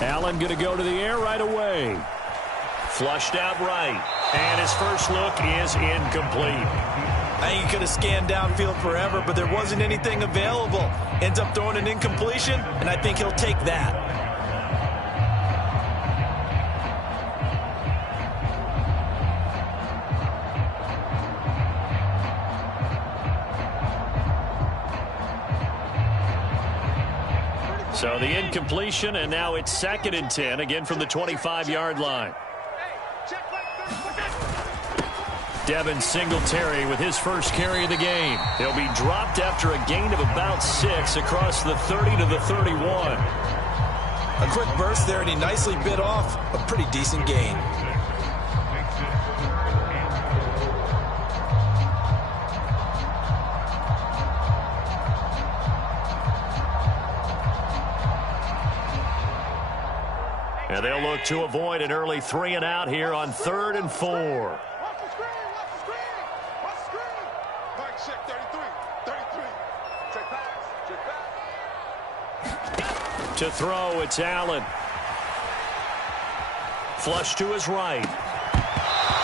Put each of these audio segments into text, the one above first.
Allen going to go to the air right away. Flushed out right. And his first look is incomplete. I think he could have scanned downfield forever, but there wasn't anything available. Ends up throwing an incompletion, and I think he'll take that. So the incompletion, and now it's 2nd and 10, again from the 25-yard line. Devin Singletary with his first carry of the game. He'll be dropped after a gain of about 6 across the 30 to the 31. A quick burst there, and he nicely bit off a pretty decent gain. And they'll look to avoid an early 3 and out here on 3rd and 4. To throw, it's Allen. Flush to his right.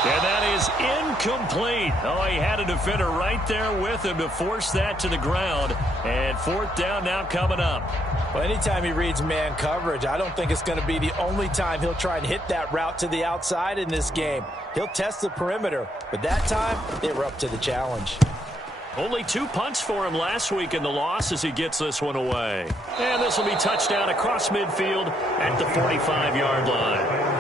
And that is incomplete. Oh, he had a defender right there with him to force that to the ground. And 4th down now coming up. Well, anytime he reads man coverage, I don't think it's going to be the only time he'll try and hit that route to the outside in this game. He'll test the perimeter, but that time they were up to the challenge. Only 2 punts for him last week in the loss as he gets this one away. And this will be touchdown across midfield at the 45-yard line.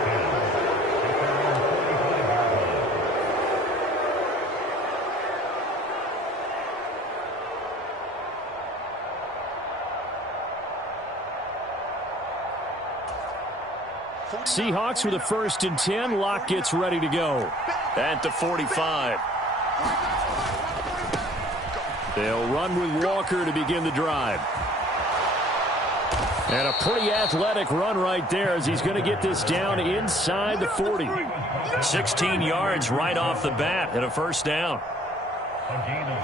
Seahawks with a 1st and 10. Locke gets ready to go at the 45. They'll run with Walker to begin the drive. And a pretty athletic run right there as he's going to get this down inside the 40. 16 yards right off the bat and a 1st down.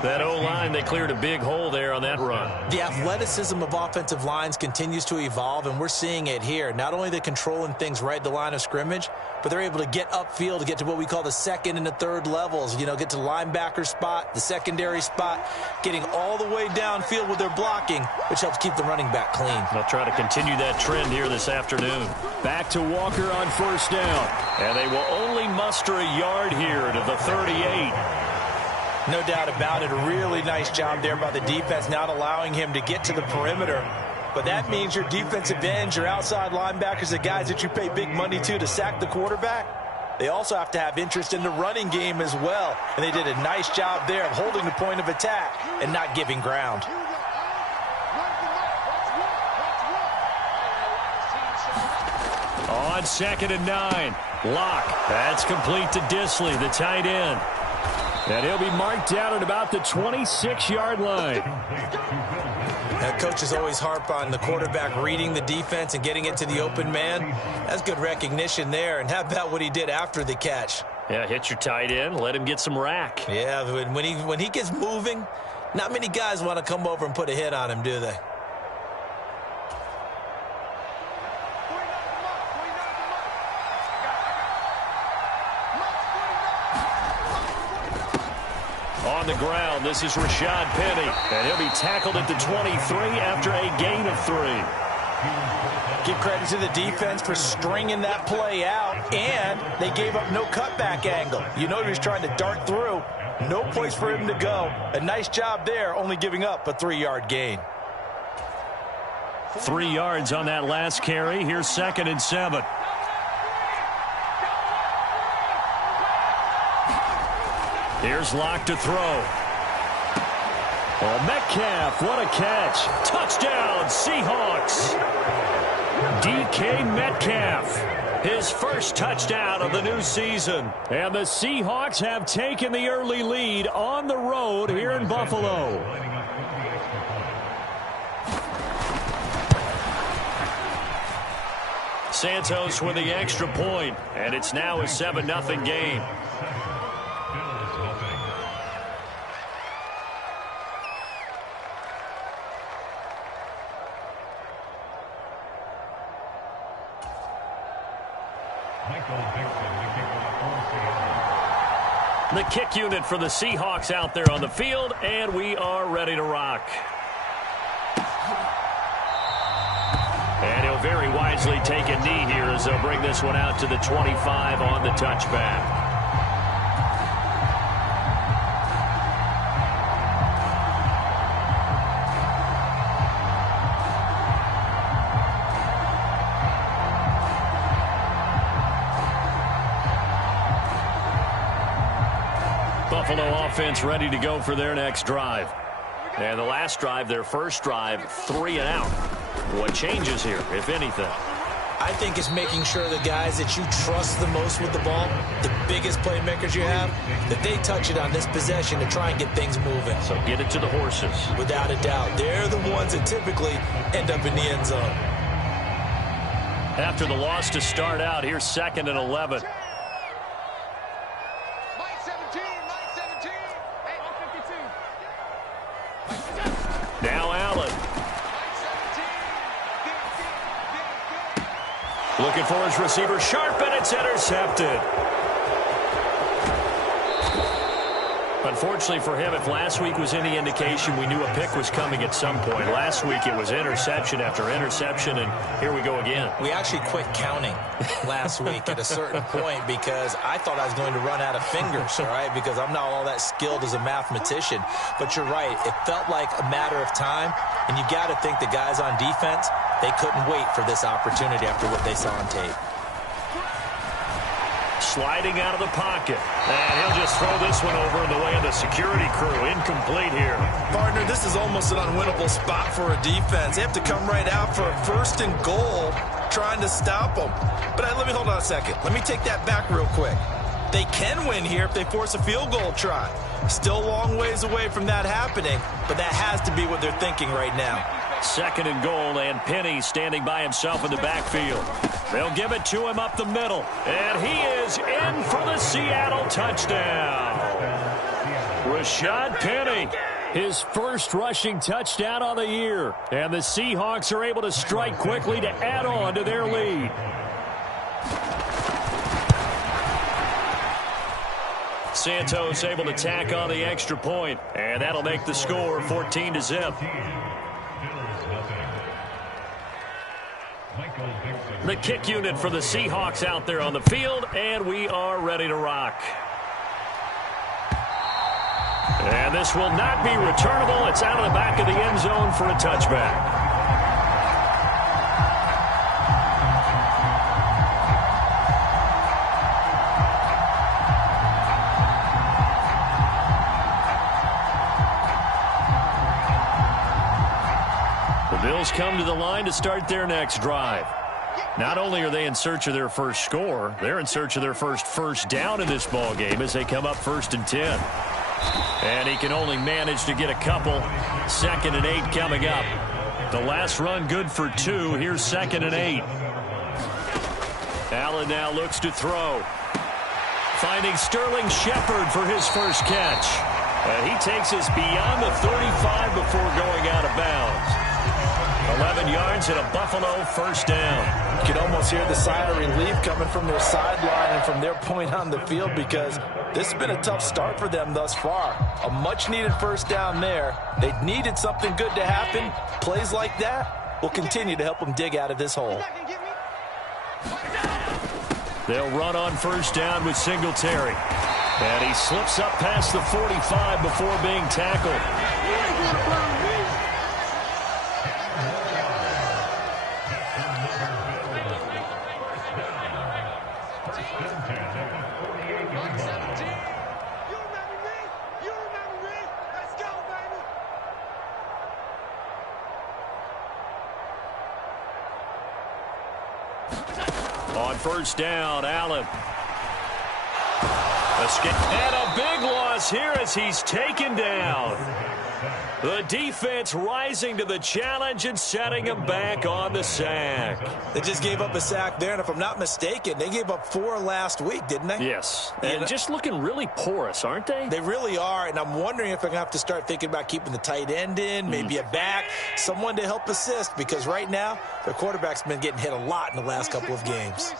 That O-line, they cleared a big hole there on that run. The athleticism of offensive lines continues to evolve, and we're seeing it here. Not only they're controlling things right at the line of scrimmage, but they're able to get upfield to get to what we call the 2nd and the 3rd levels. You know, get to the linebacker spot, the secondary spot, getting all the way downfield with their blocking, which helps keep the running back clean. They'll try to continue that trend here this afternoon. Back to Walker on 1st down. And they will only muster a yard here to the 38. No doubt about it. A really nice job there by the defense, not allowing him to get to the perimeter. But that means your defensive ends, your outside linebackers, the guys that you pay big money to sack the quarterback, they also have to have interest in the running game as well. And they did a nice job there of holding the point of attack and not giving ground. On 2nd and 9, Locke. That's complete to Dissly, the tight end. And he'll be marked down at about the 26-yard line. Coaches always harp on the quarterback reading the defense and getting it to the open man. That's good recognition there. And how about what he did after the catch? Yeah, hit your tight end, let him get some rack. Yeah, when he gets moving, not many guys want to come over and put a hit on him, do they? On the ground, this is Rashad Penny, and he'll be tackled at the 23 after a gain of 3. Give credit to the defense for stringing that play out, and they gave up no cutback angle. You know he was trying to dart through. No place for him to go. A nice job there, only giving up a 3-yard gain. 3 yards on that last carry. Here's 2nd and 7. Here's Locke to throw. Oh, Metcalf, what a catch. Touchdown, Seahawks. DK Metcalf, his first touchdown of the new season. And the Seahawks have taken the early lead on the road here in Buffalo. Santos with the extra point, and it's now a 7-0 game. The kick unit for the Seahawks out there on the field, and we are ready to rock. And he'll very wisely take a knee here as they'll bring this one out to the 25 on the touchback. Buffalo offense ready to go for their next drive. And the last drive, their first drive, 3 and out. What changes here, if anything? I think it's making sure the guys that you trust the most with the ball, the biggest playmakers you have, that they touch it on this possession to try and get things moving. So get it to the horses. Without a doubt. They're the ones that typically end up in the end zone. After the loss to start out, here's 2nd and 11. Now Allen. Looking for his receiver, sharp, and it's intercepted. Unfortunately for him, if last week was any indication, we knew a pick was coming at some point. Last week it was interception after interception, and here we go again. We actually quit counting last week at a certain point because I thought I was going to run out of fingers, all right, because I'm not all that skilled as a mathematician. But you're right. It felt like a matter of time, and you got to think the guys on defense, they couldn't wait for this opportunity after what they saw on tape. Sliding out of the pocket. And he'll just throw this one over in the way of the security crew. Incomplete here. Partner, this is almost an unwinnable spot for a defense. They have to come right out for a 1st and goal trying to stop them. But let me hold on a second. Let me take that back real quick. They can win here if they force a field goal try. Still a long ways away from that happening, but that has to be what they're thinking right now. 2nd and goal, and Penny standing by himself in the backfield. They'll give it to him up the middle, and he is in for the Seattle touchdown. Rashad Penny, his first rushing touchdown on the year, and the Seahawks are able to strike quickly to add on to their lead. Santos able to tack on the extra point, and that'll make the score 14-0. The kick unit for the Seahawks out there on the field, and we are ready to rock. And this will not be returnable. It's out of the back of the end zone for a touchback. The Bills come to the line to start their next drive. Not only are they in search of their first score, they're in search of their first down in this ball game as they come up 1st and 10. And he can only manage to get a couple. 2nd and 8 coming up. The last run good for 2. Here's 2nd and 8. Allen now looks to throw. Finding Sterling Shepard for his first catch. And he takes us beyond the 35 before going out of bounds. 11 yards and a Buffalo 1st down. You can almost hear the sigh of relief coming from their sideline and from their point on the field because this has been a tough start for them thus far. A much-needed 1st down there. They needed something good to happen. Plays like that will continue to help them dig out of this hole. They'll run on 1st down with Singletary. And he slips up past the 45 before being tackled. On 1st down, Allen. And a big loss here as he's taken down. The defense rising to the challenge and setting him back on the sack. They just gave up a sack there, and if I'm not mistaken, they gave up 4 last week, didn't they? Yes. And just looking really porous, aren't they? They really are, and I'm wondering if they're going to have to start thinking about keeping the tight end in, maybe a back, someone to help assist, because right now, their quarterback's been getting hit a lot in the last couple of games.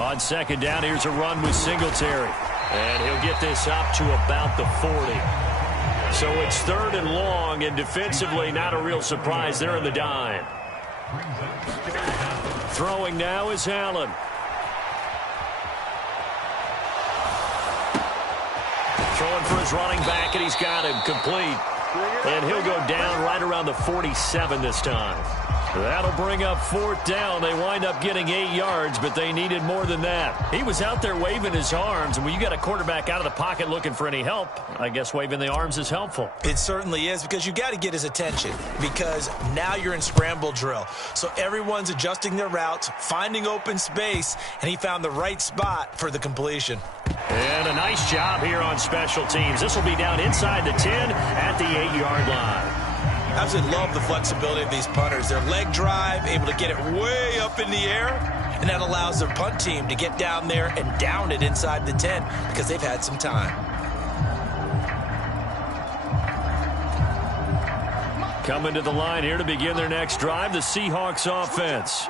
On second down, here's a run with Singletary. And he'll get this up to about the 40. So it's 3rd and long, and defensively not a real surprise. They're in the dime. Throwing now is Allen. Throwing for his running back, and he's got him complete. And he'll go down right around the 47 this time. That'll bring up 4th down. They wind up getting 8 yards, but they needed more than that. He was out there waving his arms, and when you got a quarterback out of the pocket looking for any help, I guess waving the arms is helpful. It certainly is, because you got to get his attention, because now you're in scramble drill. So everyone's adjusting their routes, finding open space, and he found the right spot for the completion. And a nice job here on special teams. This will be down inside the 10 at the 8-yard line. I absolutely love the flexibility of these punters. Their leg drive, able to get it way up in the air, and that allows their punt team to get down there and down it inside the 10 because they've had some time. Coming to the line here to begin their next drive, the Seahawks offense.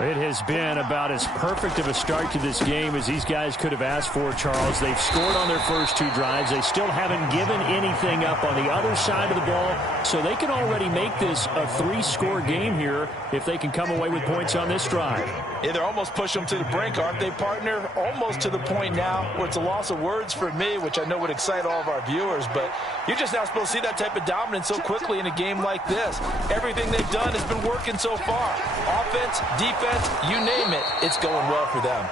It has been about as perfect of a start to this game as these guys could have asked for, Charles. They've scored on their first 2 drives. They still haven't given anything up on the other side of the ball, so they can already make this a 3-score game here if they can come away with points on this drive. Yeah, they're almost pushing them to the brink, aren't they, partner? Almost to the point now where it's a loss of words for me, which I know would excite all of our viewers, but you're just not supposed to see that type of dominance so quickly in a game like this. Everything they've done has been working so far. Offense, defense, you name it, it's going well for them.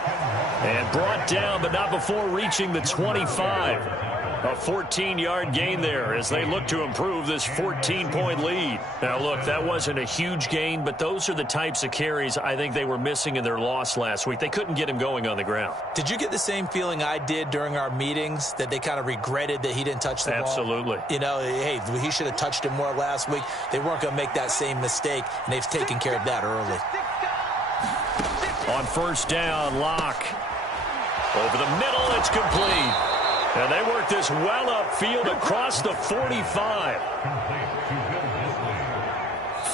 And brought down, but not before reaching the 25. A 14-yard gain there as they look to improve this 14-point lead. Now, look, that wasn't a huge gain, but those are the types of carries I think they were missing in their loss last week. They couldn't get him going on the ground. Did you get the same feeling I did during our meetings, that they kind of regretted that he didn't touch the ball? Absolutely. You know, hey, he should have touched it more last week. They weren't going to make that same mistake, and they've taken care of that early. On first down, Locke. Over the middle, it's complete. And they work this well upfield across the 45.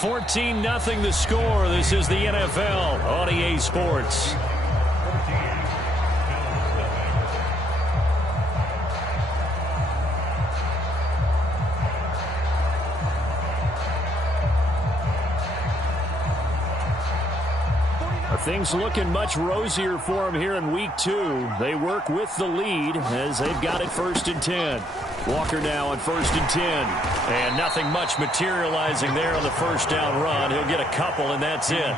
14-0 the score. This is the NFL on EA Sports. Things looking much rosier for them here in week 2. They work with the lead as they've got it 1st and 10. Walker now on 1st and 10. And nothing much materializing there on the first down run. He'll get a couple, and that's it.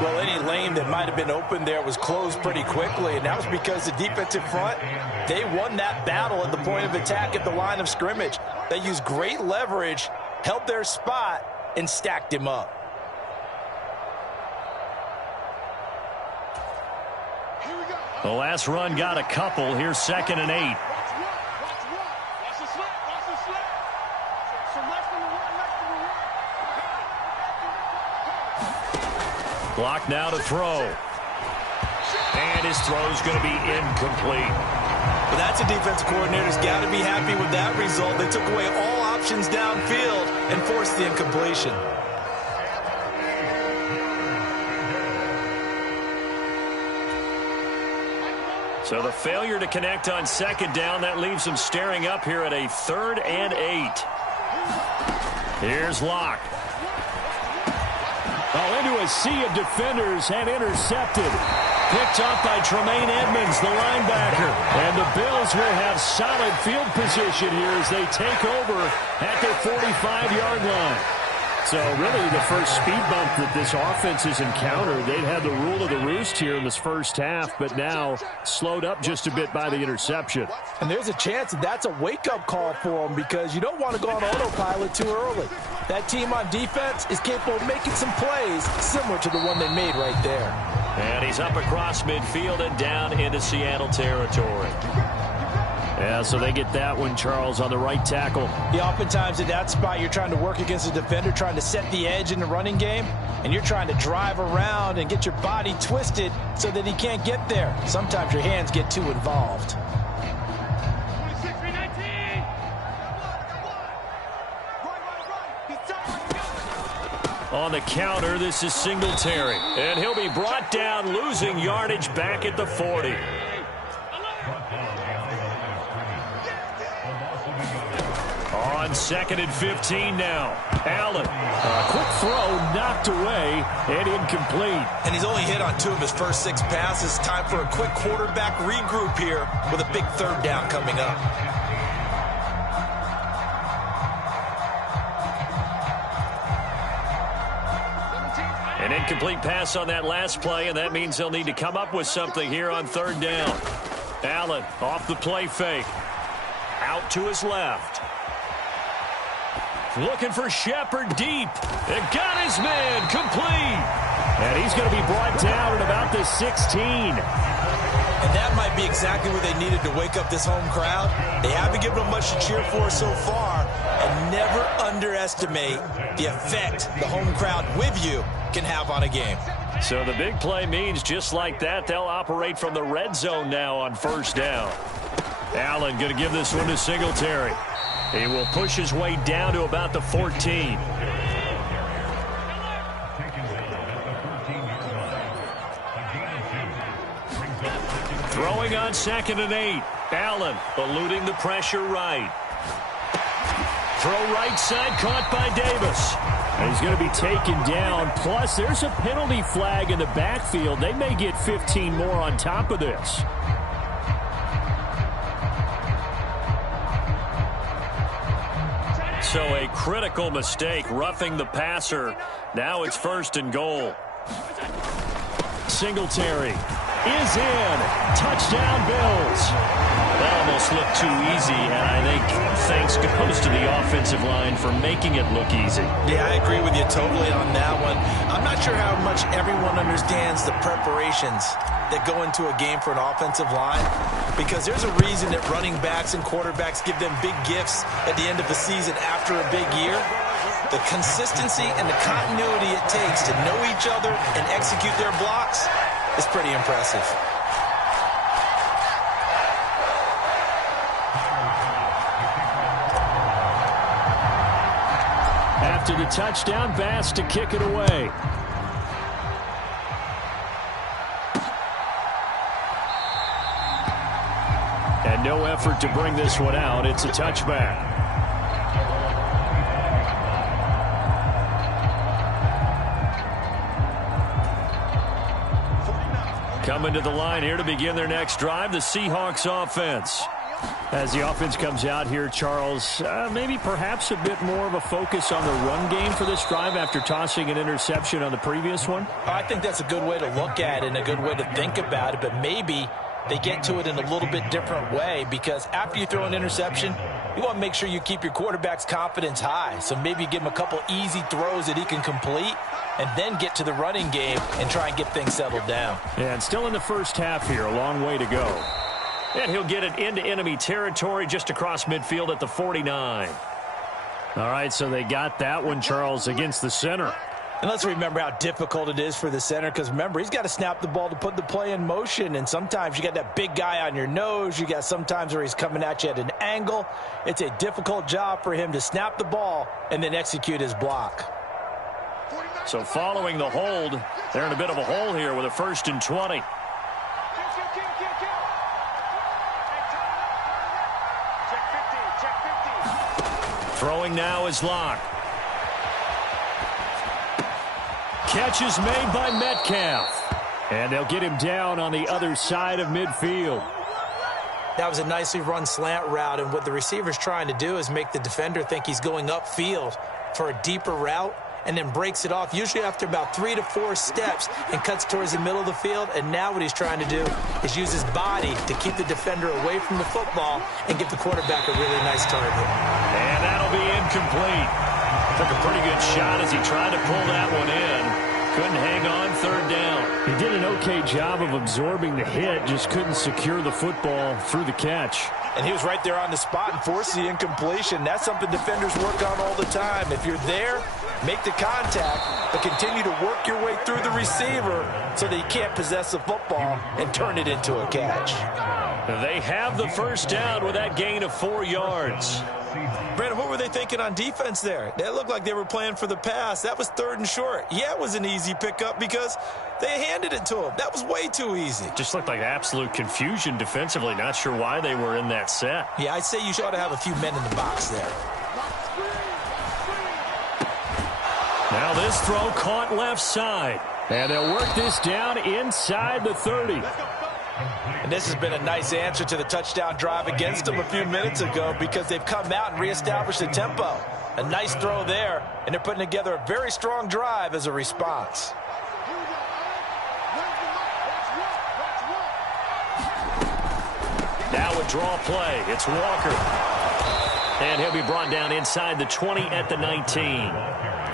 Well, any lane that might have been open there was closed pretty quickly, and that was because the defensive front, they won that battle at the point of attack at the line of scrimmage. They used great leverage, held their spot, and stacked him up. The last run got a couple. Here's 2nd and 8. Block now to throw. And his throw's going to be incomplete. But that's a defensive coordinator's got to be happy with that result. They took away all options downfield and forced the incompletion. So the failure to connect on 2nd down, that leaves them staring up here at a 3rd and 8. Here's Locke. Oh, into a sea of defenders and intercepted. Picked off by Tremaine Edmonds, the linebacker. And the Bills will have solid field position here as they take over at their 45-yard line. So really the first speed bump that this offense has encountered. They'd had the rule of the roost here in this first half, but now slowed up just a bit by the interception. And there's a chance that that's a wake-up call for them, because you don't want to go on autopilot too early. That team on defense is capable of making some plays similar to the one they made right there. And he's up across midfield and down into Seattle territory. Yeah, so they get that one, Charles, on the right tackle. Yeah, oftentimes at that spot, you're trying to work against a defender, trying to set the edge in the running game, and you're trying to drive around and get your body twisted so that he can't get there. Sometimes your hands get too involved. On the counter, this is Singletary. And he'll be brought down, losing yardage back at the 40. On 2nd and 15 now. Allen. A quick throw knocked away and incomplete. And he's only hit on 2 of his first 6 passes. Time for a quick quarterback regroup here with a big 3rd down coming up. An incomplete pass on that last play, and that means they'll need to come up with something here on 3rd down. Allen off the play fake. Out to his left. Looking for Shepard deep. And got his man complete. And he's going to be brought down at about the 16. And that might be exactly what they needed to wake up this home crowd. They haven't given them much to cheer for so far. And never underestimate the effect the home crowd with you can have on a game. So the big play means just like that, they'll operate from the red zone now on 1st down. Allen going to give this one to Singletary. He will push his way down to about the 14. Throwing on 2nd and 8. Allen eluding the pressure right. Throw right side, caught by Davis. And he's going to be taken down. Plus, there's a penalty flag in the backfield. They may get 15 more on top of this. So a critical mistake, roughing the passer. Now it's 1st and goal. Singletary is in. Touchdown, Bills. That almost looked too easy, and I think thanks goes to the offensive line for making it look easy. Yeah, I agree with you totally on that one. I'm not sure how much everyone understands the preparations that go into a game for an offensive line, because there's a reason that running backs and quarterbacks give them big gifts at the end of the season after a big year. The consistency and the continuity it takes to know each other and execute their blocks is pretty impressive. After the touchdown, Bass to kick it away. And no effort to bring this one out. It's a touchback. Coming to the line here to begin their next drive, the Seahawks offense. As the offense comes out here, Charles, maybe perhaps a bit more of a focus on the run game for this drive after tossing an interception on the previous one? I think that's a good way to look at it and a good way to think about it, but maybe they get to it in a little bit different way, because after you throw an interception, you want to make sure you keep your quarterback's confidence high. So maybe give him a couple easy throws that he can complete and then get to the running game and try and get things settled down. Yeah, and still in the first half here, a long way to go. And he'll get it into enemy territory just across midfield at the 49. All right, so they got that one, Charles, against the center. And let's remember how difficult it is for the center, because remember, he's got to snap the ball to put the play in motion, and sometimes you got that big guy on your nose. You got sometimes where he's coming at you at an angle. It's a difficult job for him to snap the ball and then execute his block. So following the hold, they're in a bit of a hole here with a 1st and 20. Throwing now is Locke. Catch is made by Metcalf. And they'll get him down on the other side of midfield. That was a nicely run slant route, and what the receiver's trying to do is make the defender think he's going upfield for a deeper route, and then breaks it off, usually after about 3 to 4 steps, and cuts towards the middle of the field. And now what he's trying to do is use his body to keep the defender away from the football and give the quarterback a really nice target. And that'll be incomplete. Took a pretty good shot as he tried to pull that one in. Couldn't hang on 3rd down. He did an okay job of absorbing the hit, just couldn't secure the football through the catch. And he was right there on the spot and forced the incompletion. That's something defenders work on all the time. If you're there, make the contact, but continue to work your way through the receiver so that he can't possess the football and turn it into a catch. They have the 1st down with that gain of 4 yards. Brandon, what were they thinking on defense there? They looked like they were playing for the pass. That was 3rd and short. Yeah, it was an easy pickup because they handed it to him. That was way too easy. Just looked like absolute confusion defensively. Not sure why they were in that set. Yeah, I'd say you ought to have a few men in the box there. Now this throw caught left side. And they'll work this down inside the 30. And this has been a nice answer to the touchdown drive against them a few minutes ago because they've come out and reestablished the tempo. A nice throw there, and they're putting together a very strong drive as a response. Now a draw play. It's Walker. And he'll be brought down inside the 20 at the 19.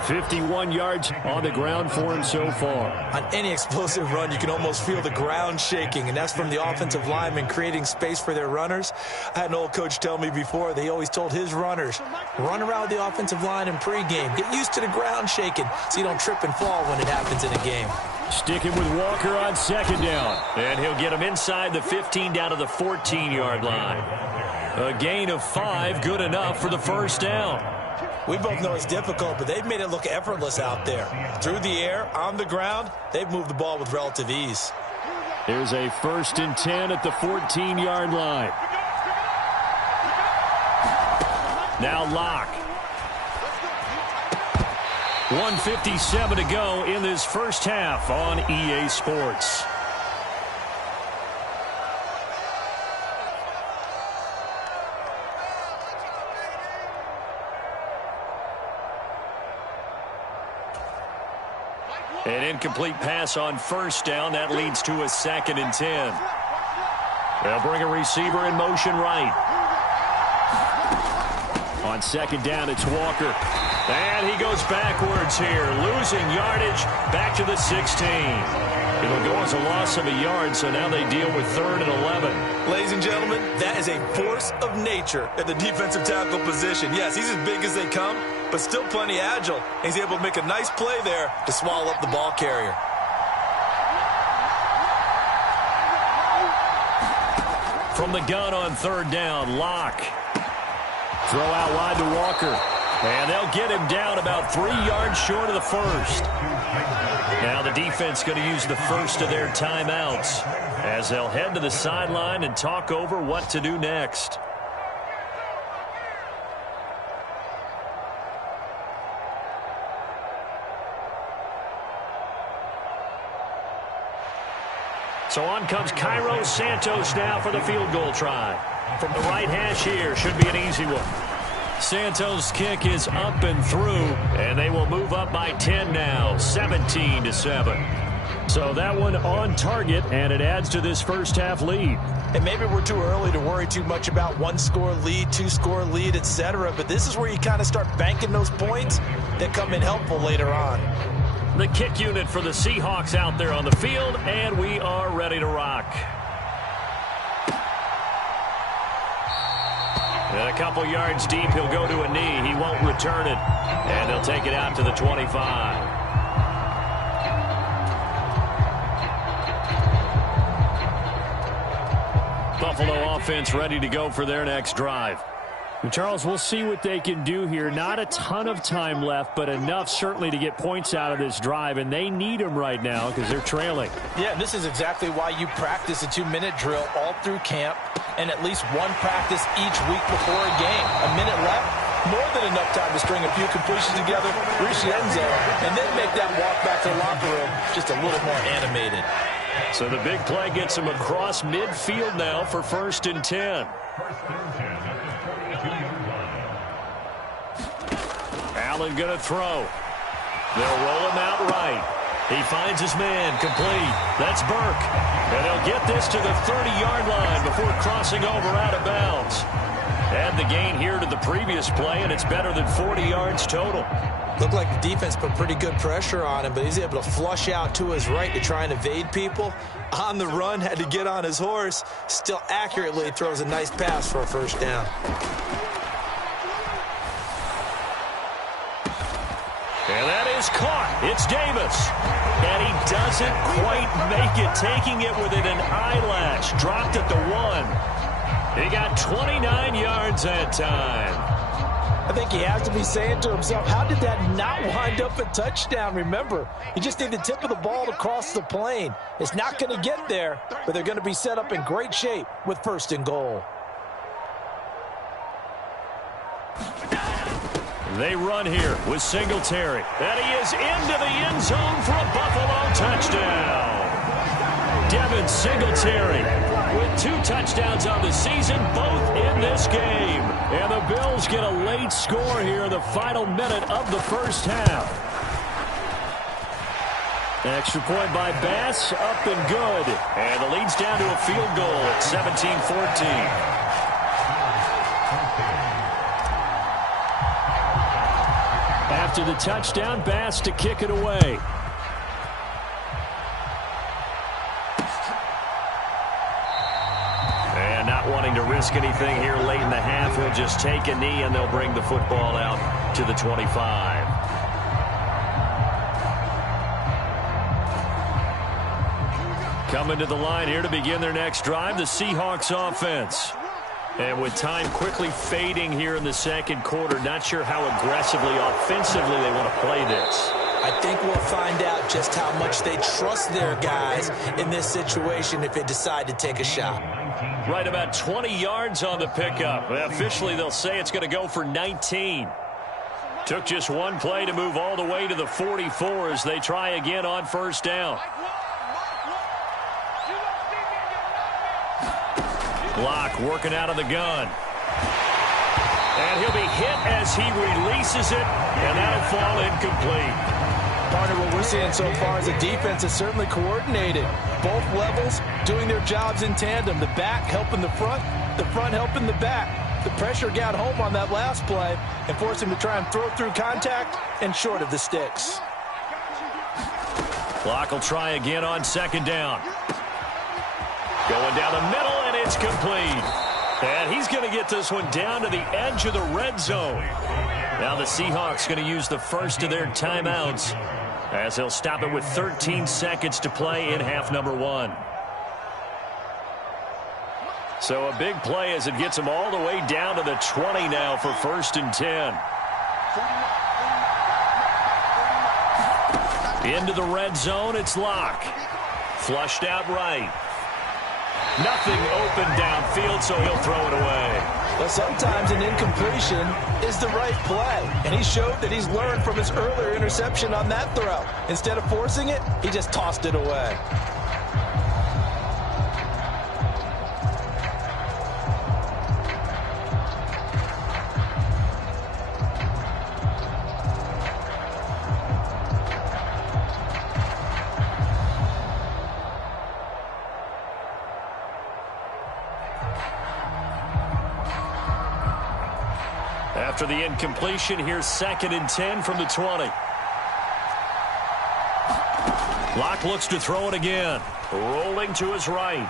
51 yards on the ground for him so far. On any explosive run, you can almost feel the ground shaking, and that's from the offensive linemen creating space for their runners. I had an old coach tell me before, they always told his runners, run around the offensive line in pregame. Get used to the ground shaking so you don't trip and fall when it happens in a game. Sticking with Walker on 2nd down. And he'll get him inside the 15 down to the 14-yard line. A gain of 5, good enough for the 1st down. We both know it's difficult, but they've made it look effortless out there. Through the air, on the ground, they've moved the ball with relative ease. Here's a 1st and 10 at the 14-yard line. Now Locke. 1:57 to go in this first half on EA Sports. An incomplete pass on 1st down. That leads to a 2nd and 10. They'll bring a receiver in motion right. On 2nd down, it's Walker. And he goes backwards here, losing yardage back to the 16. It'll go as a loss of a yard, so now they deal with 3rd and 11. Ladies and gentlemen, that is a force of nature at the defensive tackle position. Yes, he's as big as they come, but still plenty agile. He's able to make a nice play there to swallow up the ball carrier. From the gun on 3rd down, Locke. Throw out wide to Walker. And they'll get him down about 3 yards short of the 1st. Now the defense going to use the 1st of their timeouts as they'll head to the sideline and talk over what to do next. So on comes Cairo Santos now for the field goal try. From the right hash here, should be an easy one. Santos' kick is up and through, and they will move up by 10 now, 17-7. So that one on target, and it adds to this first half lead. And maybe we're too early to worry too much about 1-score lead, 2-score lead, etc. But this is where you kind of start banking those points that come in helpful later on. The kick unit for the Seahawks out there on the field, and we are ready to rock. And a couple yards deep, he'll go to a knee. He won't return it. And they'll take it out to the 25. Buffalo offense ready to go for their next drive. Charles, we'll see what they can do here. Not a ton of time left, but enough certainly to get points out of this drive, and they need them right now because they're trailing. Yeah, this is exactly why you practice a 2-minute drill all through camp and at least one practice each week before a game. A minute left, more than enough time to string a few completions together, reach the end zone, and then make that walk back to the locker room just a little more animated. So the big play gets him across midfield now for 1st and 10. Allen going to throw. They'll roll him out right. He finds his man complete. That's Burke. And they'll get this to the 30-yard line before crossing over out of bounds. Add the gain here to the previous play, and it's better than 40 yards total. Looked like the defense put pretty good pressure on him, but he's able to flush out to his right to try and evade people. On the run, had to get on his horse. Still accurately throws a nice pass for a 1st down. And that is caught. It's Davis. And he doesn't quite make it, taking it within an eyelash. Dropped at the 1. He got 29 yards that time. I think he has to be saying to himself, how did that not wind up a touchdown? Remember, you just need the tip of the ball to cross the plane. It's not going to get there, but they're going to be set up in great shape with 1st and goal. They run here with Singletary. And he is into the end zone for a Buffalo touchdown. Devin Singletary with 2 touchdowns on the season, both in this game. And the Bills get a late score here in the final minute of the first half. Extra point by Bass, up and good. And the lead's down to a field goal at 17-14. After the touchdown, Bass to kick it away. And not wanting to risk anything here late in the half, he'll just take a knee and they'll bring the football out to the 25. Coming to the line here to begin their next drive, the Seahawks offense. And with time quickly fading here in the second quarter, not sure how aggressively, offensively they want to play this. I think we'll find out just how much they trust their guys in this situation if they decide to take a shot. Right about 20 yards on the pickup. Officially, they'll say it's going to go for 19. Took just one play to move all the way to the 44 as they try again on 1st down. Block working out of the gun. And he'll be hit as he releases it, and that'll fall incomplete. Partner, what we're seeing so far is the defense is certainly coordinated. Both levels doing their jobs in tandem. The back helping the front helping the back. The pressure got home on that last play and forced him to try and throw through contact and short of the sticks. Clock will try again on 2nd down. Going down the middle, and it's complete. And he's going to get this one down to the edge of the red zone. Now the Seahawks going to use the first of their timeouts as they'll stop it with 13 seconds to play in half number 1. So a big play as it gets them all the way down to the 20 now for 1st and 10. Into the red zone, it's Locke. Flushed out right. Nothing open downfield, so he'll throw it away. Well, sometimes an incompletion is the right play, and he showed that he's learned from his earlier interception on that throw. Instead of forcing it, he just tossed it away. After the incompletion, here's 2nd and 10 from the 20. Locke looks to throw it again. Rolling to his right.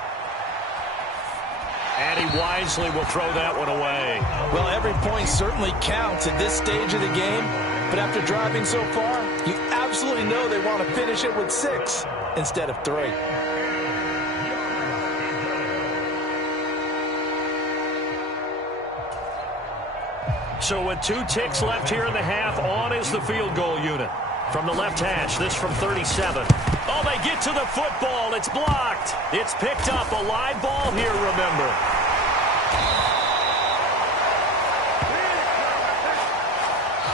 And he wisely will throw that one away. Well, every point certainly counts at this stage of the game. But after driving so far, you absolutely know they want to finish it with 6 instead of 3. So with 2 ticks left here in the half, on is the field goal unit. From the left hash, this from 37. Oh, they get to the football. It's blocked. It's picked up. A live ball here, remember.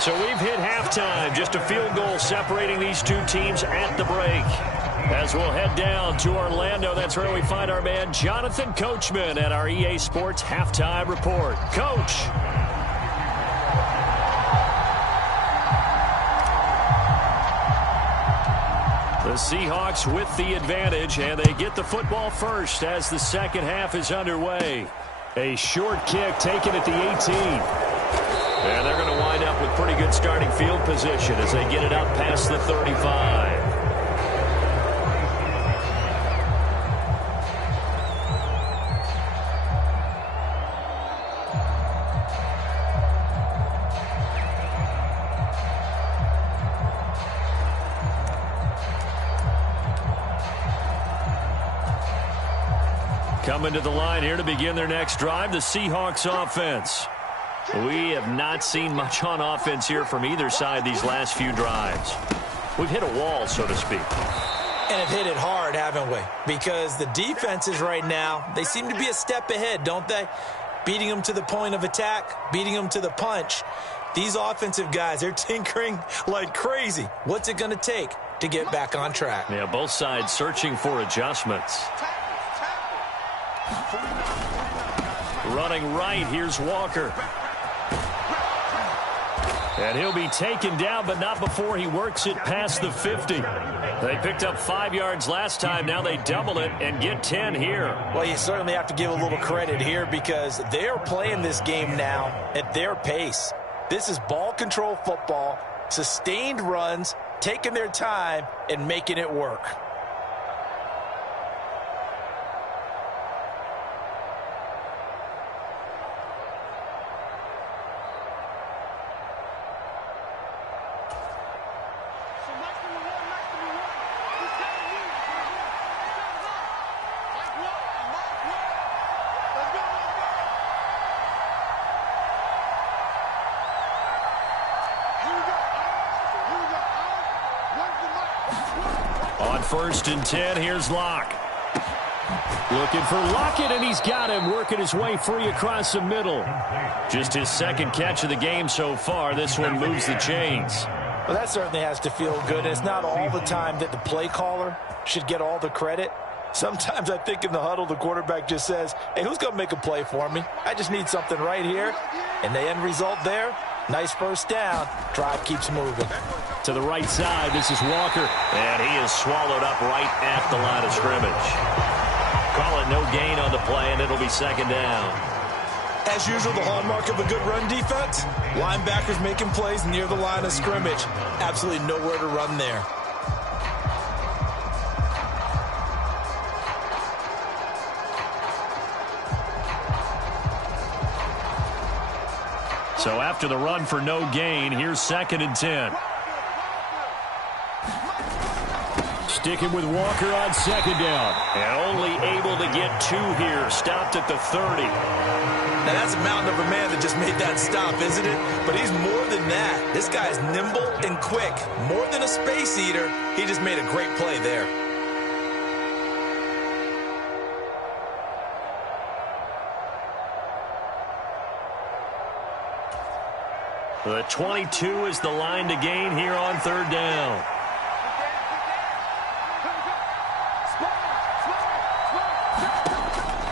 So we've hit halftime. Just a field goal separating these 2 teams at the break. As we'll head down to Orlando, that's where we find our man Jonathan Coachman at our EA Sports Halftime Report. Coach. The Seahawks with the advantage, and they get the football first as the second half is underway. A short kick taken at the 18. And they're going to wind up with pretty good starting field position as they get it up past the 35. Coming to the line here to begin their next drive, the Seahawks offense. We have not seen much on offense here from either side these last few drives. We've hit a wall, so to speak. And have hit it hard, haven't we? Because the defenses right now, they seem to be a step ahead, don't they? Beating them to the point of attack, beating them to the punch. These offensive guys, they're tinkering like crazy. What's it going to take to get back on track? Yeah, both sides searching for adjustments. Running right, here's Walker. And he'll be taken down, but not before he works it past the 50. They picked up 5 yards last time. Now they double it and get 10 here. Well, you certainly have to give a little credit here because they're playing this game now at their pace. This is ball control football, sustained runs, taking their time and making it work. On 1st and 10, here's Locke. Looking for Lockett, and he's got him, working his way free across the middle. Just his second catch of the game so far. This one moves the chains. Well, that certainly has to feel good. It's not all the time that the play caller should get all the credit. Sometimes I think in the huddle, the quarterback just says, hey, who's going to make a play for me? I just need something right here. And the end result there, nice first down. Drive keeps moving. To the right side, this is Walker. And he is swallowed up right at the line of scrimmage. Call it no gain on the play, and it'll be second down. As usual, the hallmark of a good run defense, linebackers making plays near the line of scrimmage. Absolutely nowhere to run there. So after the run for no gain, here's 2nd and 10. Sticking with Walker on 2nd down. And only able to get 2 here. Stopped at the 30. Now that's a mountain of a man that just made that stop, isn't it? But he's more than that. This guy's nimble and quick. More than a space eater. He just made a great play there. The 22 is the line to gain here on 3rd down.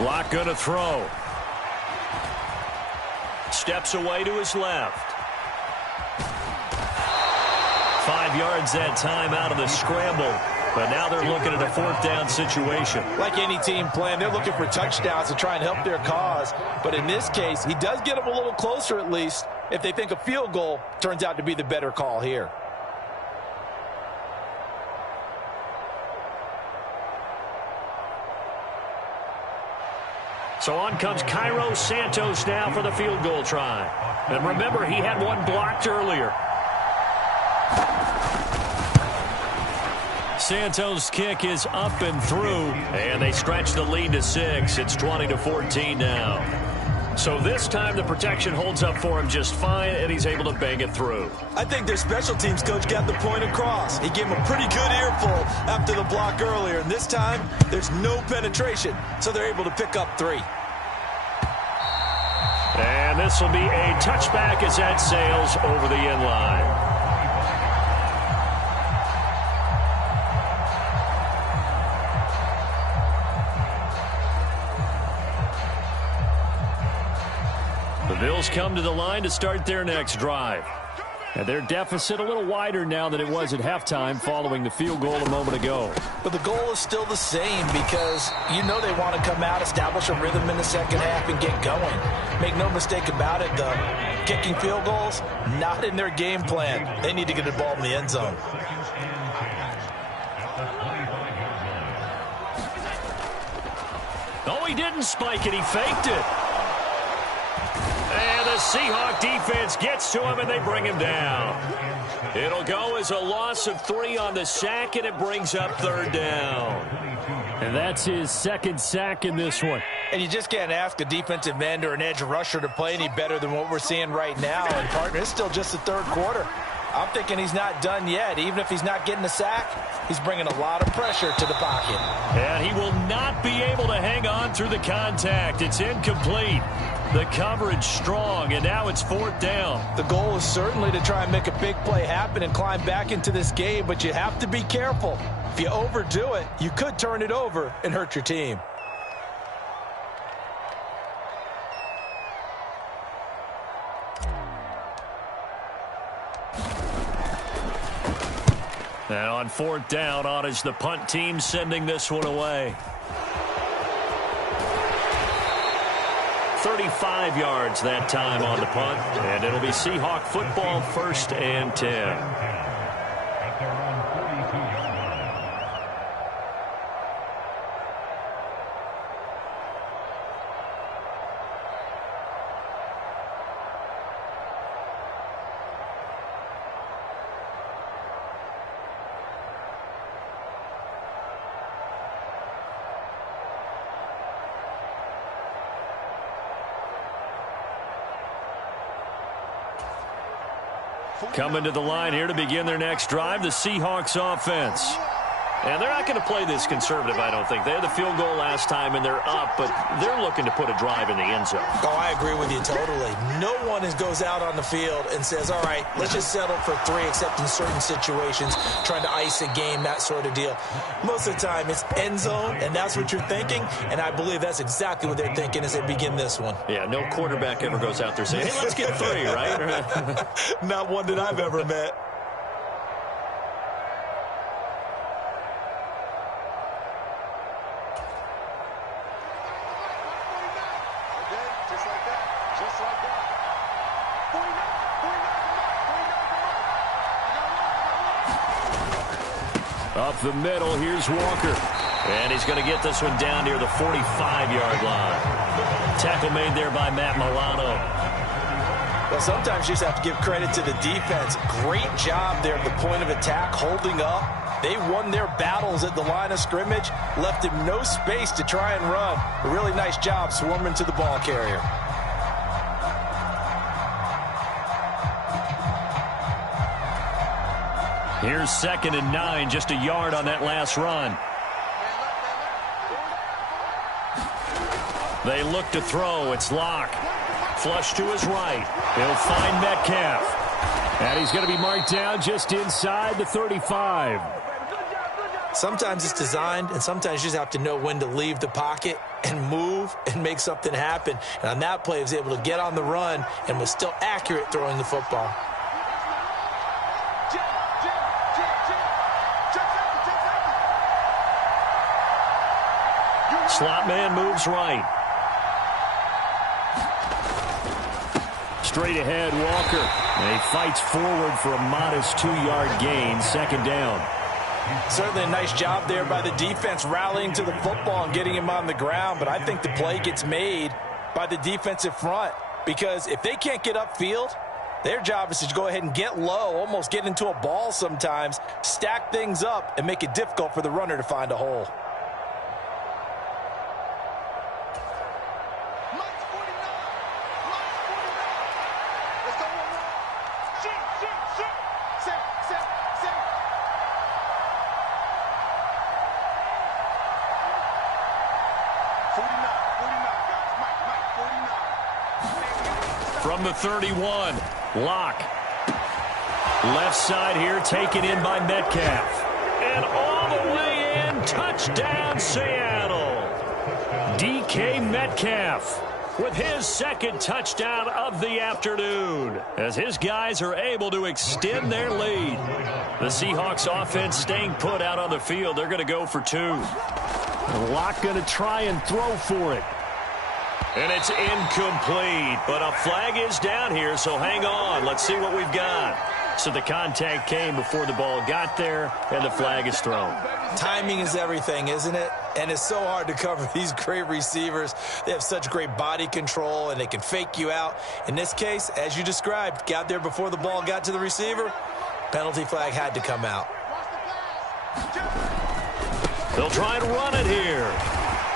Locke going to throw. Steps away to his left. 5 yards that time out of the scramble. But now they're looking at a 4th down situation. Like any team playing, they're looking for touchdowns to try and help their cause. But in this case, he does get them a little closer at least if they think a field goal turns out to be the better call here. So on comes Cairo Santos now for the field goal try. And remember, he had one blocked earlier. Santos' kick is up and through, and they stretch the lead to 6. It's 20-14 now. So this time the protection holds up for him just fine, and he's able to bang it through. I think their special teams coach got the point across. He gave him a pretty good earful after the block earlier, and this time there's no penetration, so they're able to pick up 3. And this will be a touchback as that sails over the end line. The Bills come to the line to start their next drive. And their deficit a little wider now than it was at halftime following the field goal a moment ago. But the goal is still the same because you know they want to come out, establish a rhythm in the second half, and get going. Make no mistake about it, though. Kicking field goals, not in their game plan. They need to get the ball in the end zone. Oh, he didn't spike it. He faked it. And the Seahawk defense gets to him, and they bring him down. It'll go as a loss of 3 on the sack, and it brings up 3rd down. And that's his 2nd sack in this one. And you just can't ask a defensive end or an edge rusher to play any better than what we're seeing right now. And, partner, it's still just the third quarter. I'm thinking he's not done yet. Even if he's not getting a sack, he's bringing a lot of pressure to the pocket. And he will not be able to hang on through the contact. It's incomplete. The coverage strong, and now it's fourth down. The goal is certainly to try and make a big play happen and climb back into this game, but you have to be careful. If you overdo it, you could turn it over and hurt your team. Now on fourth down, on is the punt team sending this one away. 35 yards that time on the punt, and it'll be Seahawk football, 1st and 10. Coming to the line here to begin their next drive, the Seahawks offense. And they're not going to play this conservative, I don't think. They had the field goal last time, and they're up, but they're looking to put a drive in the end zone. Oh, I agree with you totally. No one goes out on the field and says, all right, let's just settle for 3, except in certain situations, trying to ice a game, that sort of deal. Most of the time, it's end zone, and that's what you're thinking, and I believe that's exactly what they're thinking as they begin this one. Yeah, no quarterback ever goes out there saying, hey, let's get 3, right? Not one that I've ever met. Up the middle, here's Walker. And he's going to get this one down near the 45-yard line. Tackle made there by Matt Milano. Well, sometimes you just have to give credit to the defense. Great job there at the point of attack, holding up. They won their battles at the line of scrimmage, left him no space to try and run. A really nice job swarming to the ball carrier. Here's 2nd and 9, just a yard on that last run. They look to throw. It's Locke. Flush to his right. He'll find Metcalf. And he's going to be marked down just inside the 35. Sometimes it's designed, and sometimes you just have to know when to leave the pocket and move and make something happen. And on that play, he was able to get on the run and was still accurate throwing the football. Slot man moves right. Straight ahead, Walker. And he fights forward for a modest 2-yard gain, 2nd down. Certainly a nice job there by the defense rallying to the football and getting him on the ground, but I think the play gets made by the defensive front because if they can't get upfield, their job is to go ahead and get low, almost get into a ball sometimes, stack things up, and make it difficult for the runner to find a hole. From the 31, Locke. Left side here, taken in by Metcalf. And all the way in, touchdown Seattle. DK Metcalf with his 2nd touchdown of the afternoon as his guys are able to extend their lead. The Seahawks offense staying put out on the field. They're going to go for 2. Locke going to try and throw for it. And it's incomplete, but a flag is down here, so hang on. Let's see what we've got. So the contact came before the ball got there, and the flag is thrown. Timing is everything, isn't it? And it's so hard to cover these great receivers. They have such great body control, and they can fake you out. In this case, as you described, got there before the ball got to the receiver. Penalty flag had to come out. They'll try and run it here.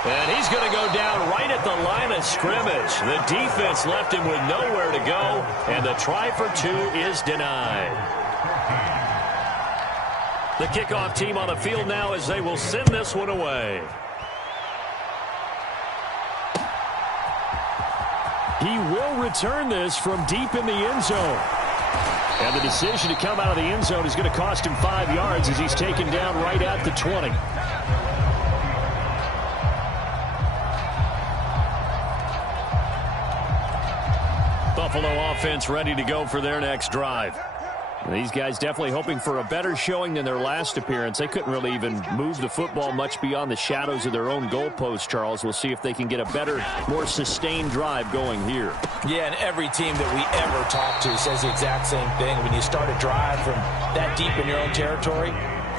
And he's going to go down right at the line of scrimmage. The defense left him with nowhere to go, and the try for two is denied. The kickoff team on the field now as they will send this one away. He will return this from deep in the end zone. And the decision to come out of the end zone is going to cost him 5 yards as he's taken down right at the 20. Buffalo offense ready to go for their next drive. These guys definitely hoping for a better showing than their last appearance. They couldn't really even move the football much beyond the shadows of their own goalpost, Charles. We'll see if they can get a better, more sustained drive going here. Yeah, and every team that we ever talk to says the exact same thing. When you start a drive from that deep in your own territory,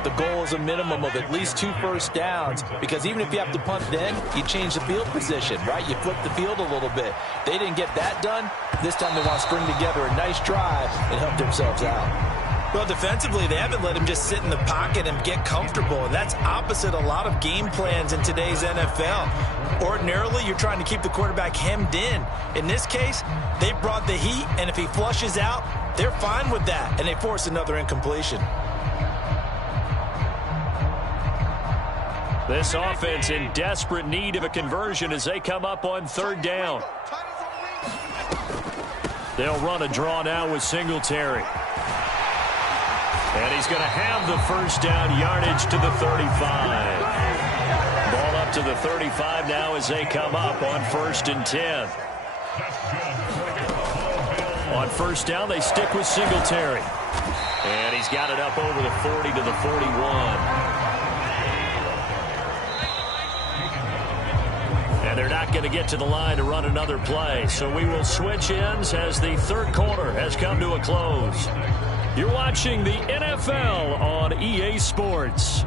the goal is a minimum of at least 2 first downs, because even if you have to punt then, you change the field position, right? You flip the field a little bit. They didn't get that done. This time they want to string together a nice drive and help themselves out. Well, defensively, they haven't let him just sit in the pocket and get comfortable, and that's opposite a lot of game plans in today's NFL. Ordinarily, you're trying to keep the quarterback hemmed in. In this case, they brought the heat, and if he flushes out, they're fine with that, and they force another incompletion. This offense in desperate need of a conversion as they come up on 3rd down. They'll run a draw now with Singletary. And he's going to have the first down yardage to the 35. Ball up to the 35 now as they come up on 1st and 10. On 1st down, they stick with Singletary. And he's got it up over the 40 to the 41. And they're not going to get to the line to run another play. So we will switch ends as the 3rd quarter has come to a close. You're watching the NFL on EA Sports.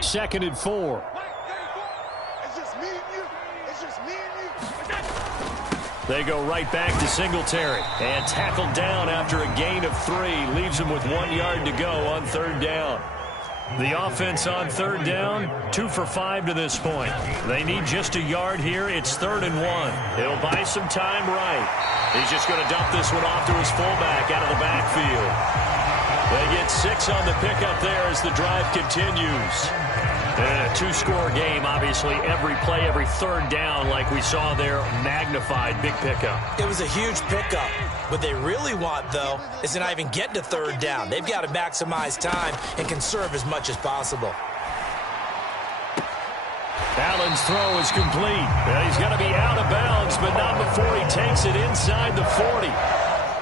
Second and 4. They go right back to Singletary. And tackled down after a gain of 3. Leaves him with 1 yard to go on 3rd down. The offense on 3rd down, 2 for 5 to this point. They need just a yard here. It's 3rd and 1. It'll buy some time right. He's just going to dump this one off to his fullback out of the backfield. They get 6 on the pickup there as the drive continues. And a 2-score game, obviously, every play, every 3rd down, like we saw there, magnified, big pickup. It was a huge pickup. What they really want, though, is to not even get to 3rd down. They've got to maximize time and conserve as much as possible. Allen's throw is complete. And he's going to be out of bounds, but not before he takes it inside the 40.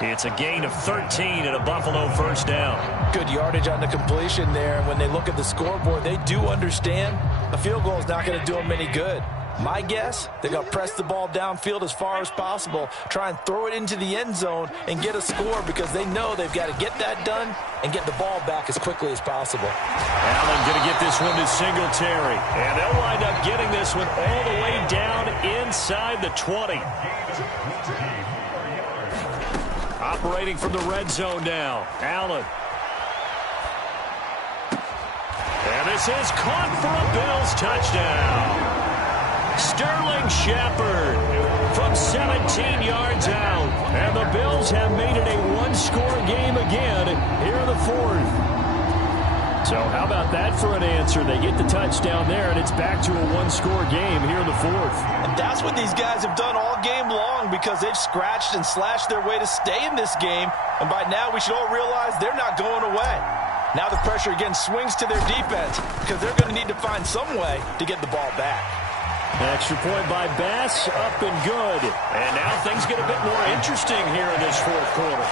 It's a gain of 13 and a Buffalo first down. Good yardage on the completion there. And when they look at the scoreboard, they do understand a field goal is not going to do them any good. My guess, they're going to press the ball downfield as far as possible, try and throw it into the end zone and get a score, because they know they've got to get that done and get the ball back as quickly as possible. Allen going to get this one to Singletary. And they'll wind up getting this one all the way down inside the 20. Operating from the red zone now, Allen. And this is caught for a Bills touchdown. Sterling Shepard from 17 yards out. And the Bills have made it a 1-score game again here in the 4th. So how about that for an answer? They get the touchdown there, and it's back to a 1-score game here in the 4th. And that's what these guys have done all game long, because they've scratched and slashed their way to stay in this game. And by now, we should all realize they're not going away. Now the pressure again swings to their defense, because they're going to need to find some way to get the ball back. Extra point by Bass, up and good. And now things get a bit more interesting here in this 4th quarter.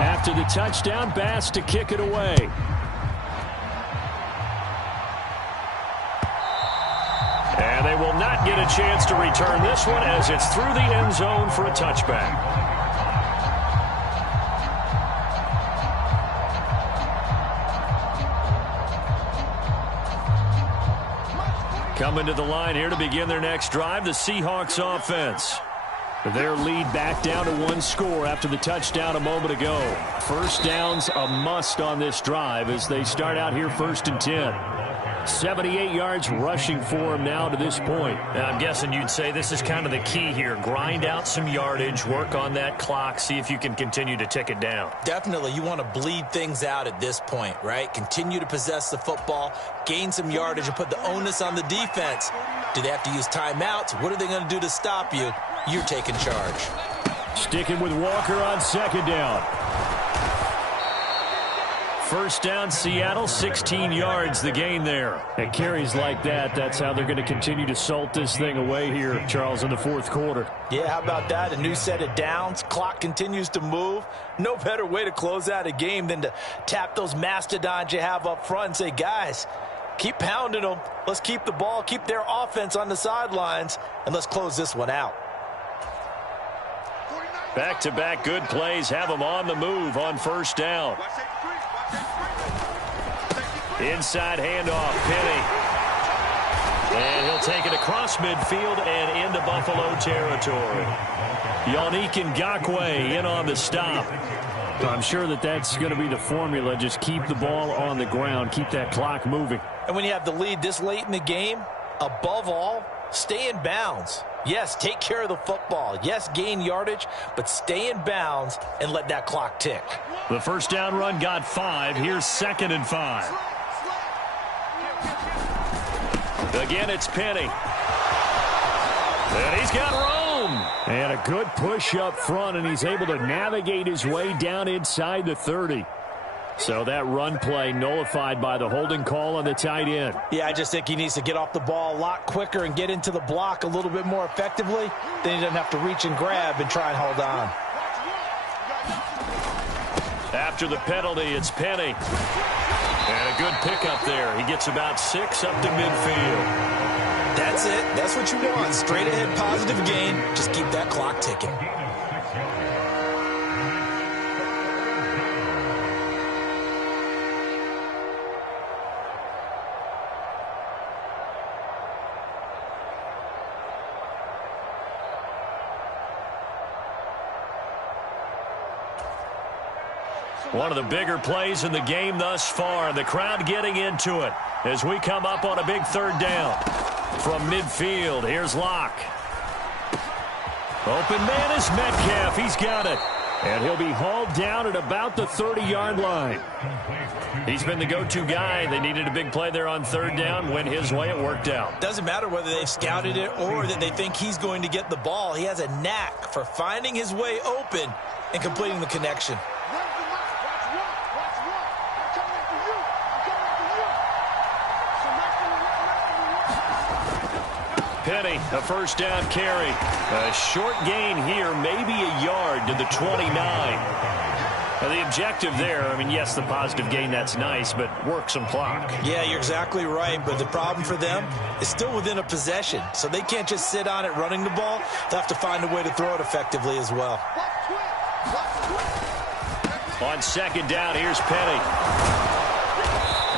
After the touchdown, Bass to kick it away. they will not get a chance to return this one as it's through the end zone for a touchback. Coming to the line here to begin their next drive, the Seahawks offense. Their lead back down to one score after the touchdown a moment ago. First down's a must on this drive as they start out here 1st and 10. 78 yards rushing for him now to this point. I'm guessing you'd say this is kind of the key here. Grind out some yardage, work on that clock, see if you can continue to tick it down. Definitely, you want to bleed things out at this point, right? Continue to possess the football, gain some yardage, and put the onus on the defense. Do they have to use timeouts? What are they going to do to stop you? You're taking charge. Sticking with Walker on 2nd down. First down, Seattle, 16 yards the gain there. And carries like that, that's how they're going to continue to salt this thing away here, Charles, in the 4th quarter. Yeah, how about that? A new set of downs. Clock continues to move. No better way to close out a game than to tap those mastodons you have up front and say, guys, keep pounding them. Let's keep the ball, keep their offense on the sidelines, and let's close this one out. Back-to-back good plays have them on the move on 1st down. Inside handoff, Penny. And he'll take it across midfield and into Buffalo territory. Yannick Ngakoue in on the stop. I'm sure that's going to be the formula. Just keep the ball on the ground. Keep that clock moving. And when you have the lead this late in the game, above all, stay in bounds. Yes, take care of the football. Yes, gain yardage, but stay in bounds and let that clock tick. The first down run got 5. Here's 2nd and 5. Again, it's Penny. And he's got room. And a good push up front, and he's able to navigate his way down inside the 30. So that run play nullified by the holding call on the tight end. Yeah, I just think he needs to get off the ball a lot quicker and get into the block a little bit more effectively. Then he doesn't have to reach and grab and try and hold on. After the penalty, it's Penny. And a good pickup there. He gets about 6 up to midfield. That's it. That's what you want. Straight ahead, positive gain. Just keep that clock ticking. One of the bigger plays in the game thus far. The crowd getting into it as we come up on a big 3rd down. From midfield, here's Locke. Open man is Metcalf. He's got it. And he'll be hauled down at about the 30-yard line. He's been the go-to guy. They needed a big play there on 3rd down. Went his way. It worked out. Doesn't matter whether they've scouted it or that they think he's going to get the ball. He has a knack for finding his way open and completing the connection. Penny, a first down carry. A short gain here, maybe a yard to the 29. Now the objective there, I mean, yes, the positive gain, that's nice, but work some clock. Yeah, you're exactly right, but the problem for them is still within a possession, so they can't just sit on it running the ball. They'll have to find a way to throw it effectively as well. On 2nd down, here's Penny.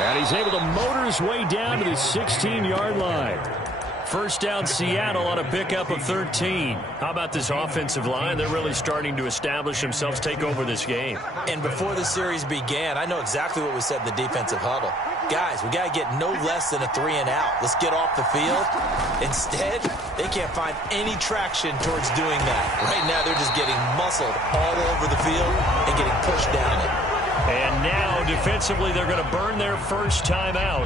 And he's able to motor his way down to the 16-yard line. First down, Seattle on a pickup of 13. How about this offensive line? They're really starting to establish themselves, take over this game. And before the series began, I know exactly what we said in the defensive huddle. Guys, we got to get no less than a 3 and out. Let's get off the field. Instead, they can't find any traction towards doing that. Right now, they're just getting muscled all over the field and getting pushed down it. And now, defensively, they're going to burn their first time out.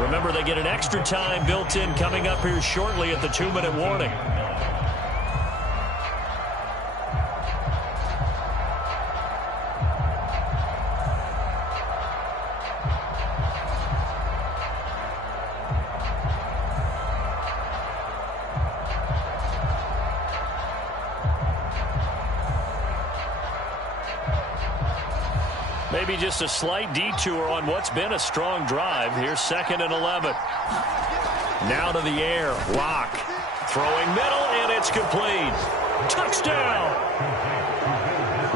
Remember, they get an extra time built in coming up here shortly at the 2-minute warning. Maybe just a slight detour on what's been a strong drive. Here's 2nd and 11. Now to the air. Locke throwing middle, and it's complete. Touchdown!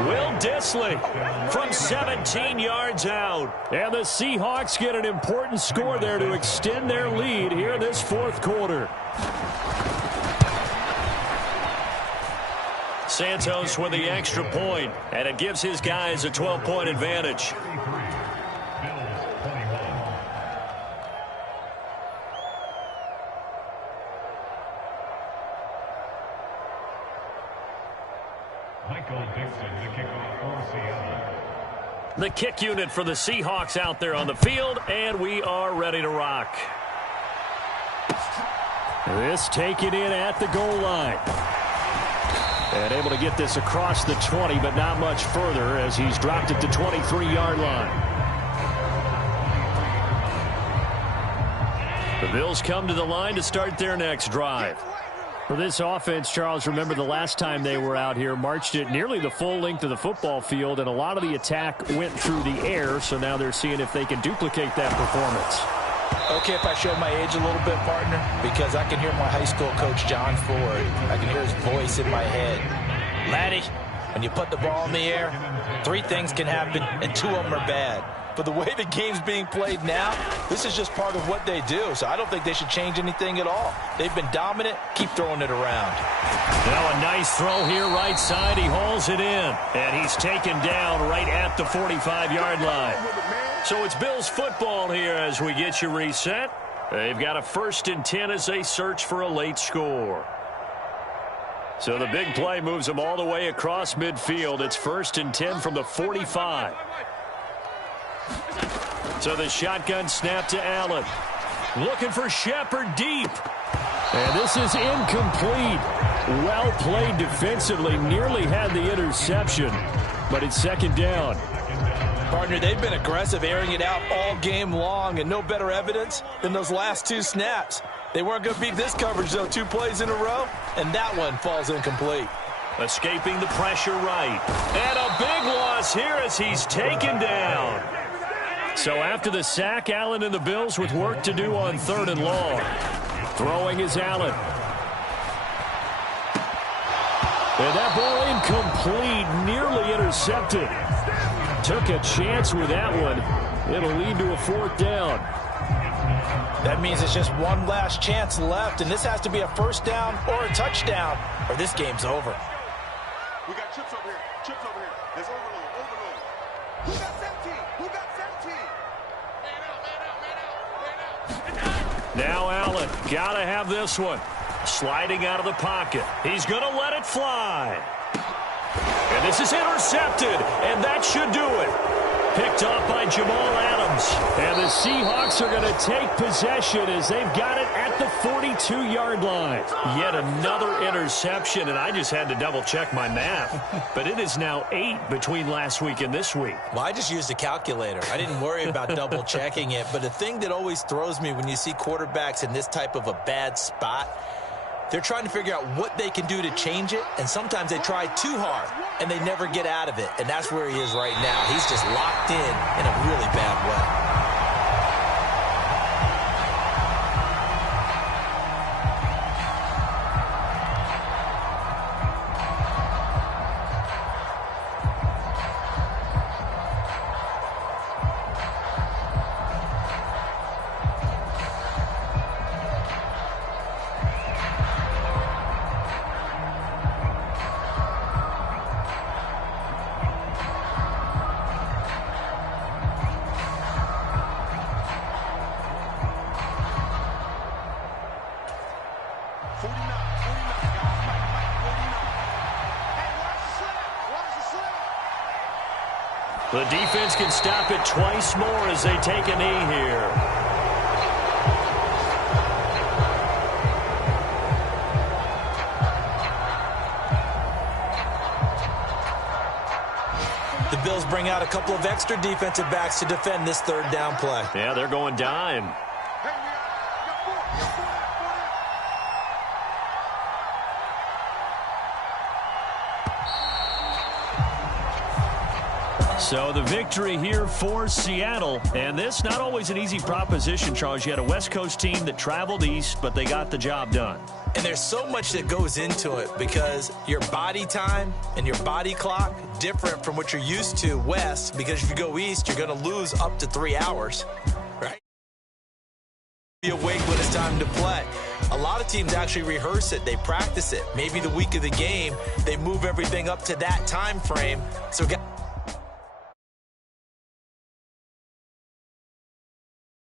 Will Dissly from 17 yards out. And the Seahawks get an important score there to extend their lead here in this fourth quarter. Santos with the extra point, and it gives his guys a 12-point advantage. The kick unit for the Seahawks out there on the field, and we are ready to rock. This taken in at the goal line. And able to get this across the 20, but not much further as he's dropped it to 23-yard line. The Bills come to the line to start their next drive. For this offense, Charles, remember the last time they were out here, marched it nearly the full length of the football field, and a lot of the attack went through the air, so now they're seeing if they can duplicate that performance. Okay, if I showed my age a little bit, partner, because I can hear my high school coach, John Ford. I can hear his voice in my head. Laddie, when you put the ball in the air, 3 things can happen, and 2 of them are bad. But the way the game's being played now, this is just part of what they do. So I don't think they should change anything at all. They've been dominant. Keep throwing it around. Now a nice throw here right side. He hauls it in. And he's taken down right at the 45-yard line. So it's Bills football here as we get you reset. They've got a 1st and 10 as they search for a late score. So the big play moves them all the way across midfield. It's 1st and 10 from the 45. So the shotgun snap to Allen. Looking for Shepard deep. And this is incomplete. Well played defensively. Nearly had the interception. But it's 2nd down. Partner, they've been aggressive, airing it out all game long, and no better evidence than those last 2 snaps. They weren't going to beat this coverage, though, 2 plays in a row, and that one falls incomplete. Escaping the pressure right. And a big loss here as he's taken down. So after the sack, Allen and the Bills with work to do on 3rd and long. Throwing is Allen. And that ball incomplete, nearly intercepted. Took a chance with that one. It'll lead to a 4th down. That means it's just one last chance left, and this has to be a 1st down or a touchdown, or this game's over. We got chips over here. Chips over here. There's overload. Overload. Who got 17? Who got 17? Man out. Now Allen, gotta have this one. Sliding out of the pocket. He's gonna let it fly. And this is intercepted, and that should do it. Picked off by Jamal Adams. And the Seahawks are going to take possession as they've got it at the 42-yard line. Yet another interception, and I just had to double-check my math. But it is now 8 between last week and this week. Well, I just used a calculator. I didn't worry about double-checking it. But the thing that always throws me when you see quarterbacks in this type of a bad spot, they're trying to figure out what they can do to change it, and sometimes they try too hard, and they never get out of it, and that's where he is right now. He's just locked in a really bad way. The defense can stop it twice more as they take a knee here. The Bills bring out a couple of extra defensive backs to defend this 3rd down play. Yeah, they're going dime. So the victory here for Seattle. And this not always an easy proposition, Charles. You had a West Coast team that traveled east, but they got the job done. And there's so much that goes into it because your body time and your body clock different from what you're used to west, because if you go east, you're going to lose up to 3 hours, right? Be awake when it's time to play. A lot of teams actually rehearse it. They practice it. Maybe the week of the game, they move everything up to that time frame. So